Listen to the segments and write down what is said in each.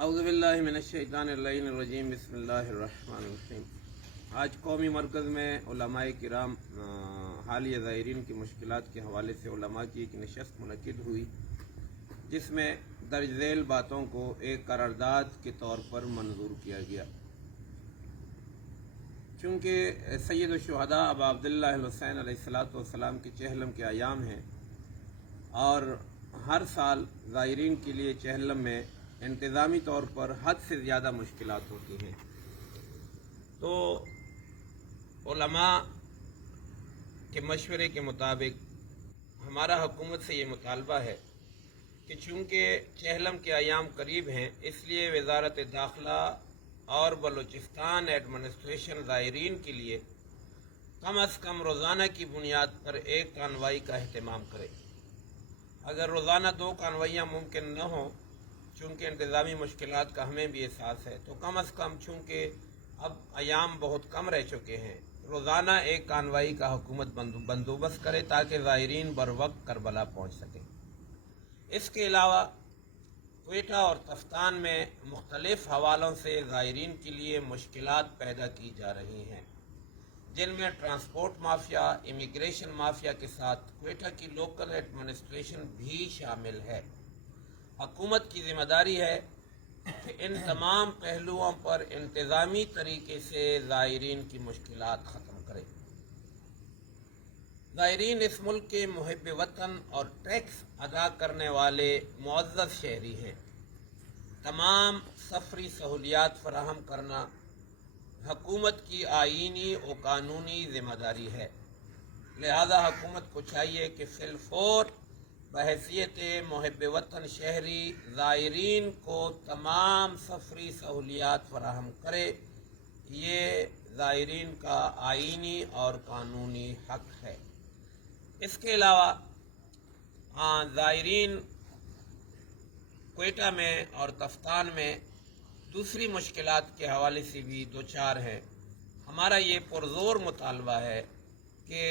औज़ुबिल्लाहि मिनश्शैतानिर्रजीम बिस्मिल्लाहिर्रहमानिर्रहीम। आज कौमी मरकज़ में उलमाए किराम हालिया ज़ायरीन की मुश्किलात के हवाले से उलमा की एक नशस्त मुनक़िद हुई, जिसमें दर्ज ज़ैल बातों को एक करारदाद के तौर पर मंजूर किया गया। चूँकि सय्यदुश्शुहदा अबू अब्दुल्लाह हुसैन अलैहिस्सलाम के चहलम के अयाम हैं और हर साल ज़ायरीन के लिए चहलम में इंतज़ामी तौर पर हद से ज़्यादा मुश्किलात होती हैं, तो उलमा के मशवरे के मुताबिक हमारा हुकूमत से ये मुतालबा है कि चूँकि चहलम के अयाम करीब हैं, इसलिए वज़ारत दाखिला और बलूचिस्तान एडमिनिस्ट्रेशन ज़ायरीन के लिए कम अज़ कम रोज़ाना की बुनियाद पर एक कानवाई का अहतमाम करे। अगर रोज़ाना 2 कानवाइयाँ मुमकिन न हों, चूँकि इंतज़ामी मुश्किलात का हमें भी एहसास है, तो कम अज़ कम चूँकि अब अयाम बहुत कम रह चुके हैं, रोज़ाना एक कानवाई का हुकूमत बंदोबस्त करे ताकि ज़ायरीन बर वक्त करबला पहुँच सकें। इसके अलावा क्वेटा और तफ्तान में मुख्तलिफ हवालों से ज़ायरीन के लिए मुश्किलात पैदा की जा रही हैं, जिनमें ट्रांसपोर्ट माफिया, इमिग्रेशन माफिया के साथ क्वेटा की लोकल एडमिनिस्ट्रेशन भी शामिल है। हुकूमत की जिम्मेदारी है कि इन तमाम पहलुओं पर इंतज़ामी तरीके से ज़ायरीन की मुश्किलात ख़त्म करे। ज़ायरीन इस मुल्क के मुहिब वतन और टैक्स अदा करने वाले मुअज़्ज़ज़ शहरी हैं। तमाम सफरी सहूलियात फराहम करना हुकूमत की आईनी और कानूनी जिम्मेदारी है। लिहाजा हुकूमत को चाहिए कि फिलफौर बहैसियत मुहिब वतन शहरी ज़ायरीन को तमाम सफरी सहूलियात फराहम करे। ये ज़ायरीन का आईनी और कानूनी हक है। इसके अलावा ज़ायरीन क्वेटा में और तफ्तान में दूसरी मुश्किलात के हवाले से भी दो चार हैं। हमारा ये पुरज़ोर मुतालबा है कि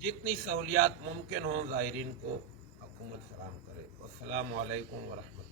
जितनी सहूलियात मुमकिन हों ज़ायरीन को हुकूमत फराहम करे। अस्सलामु अलैकुम व रहमतुल्लाह।